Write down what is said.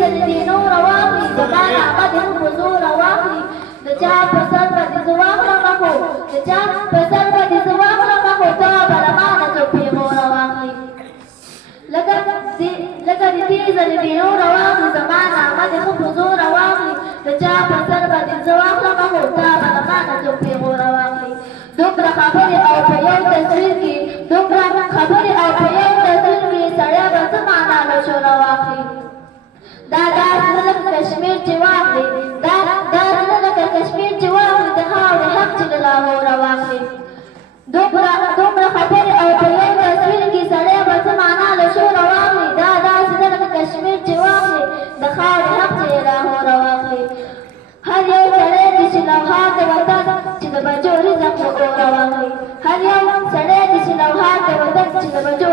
ځلې دې نوره واخلي زما نامه دې هم په زوره واخلي د چا په سر به دې زه واخلمه خو د چا په سر به دې زه واخلمه خو ته به له مانه څوک پېغوره واخلي لکه دې دې ځلې دې نوره واخلي زما نامه دې هم په زوره واخلي د چا په سر به دې زه واخلمه خو ته به له مانه څوک پېغوره واخلي دومره خبرې او په یو تصویر کې دومره خبرې او په یو تصویر کې سړی به څه معنا له شوره واخلي دا داسې نه لکه کشمیر چې واخلي دا داسې نه لکه کشمیر چې واخلي د خاورې حق چې له لاهوره واخلي دومره خبرې او په یو تصویر کې سړی به څه معنا له شوره واخلي دا داسې نه لکه کشمیر چې واخلي د خاورې حق چې له لاهوره واخلي هر یو سړی دې چې لوحه د وطن چې د بچو رزق په اوره واخلي هر یو سړی دې چې لوحه د وطن چې د بچو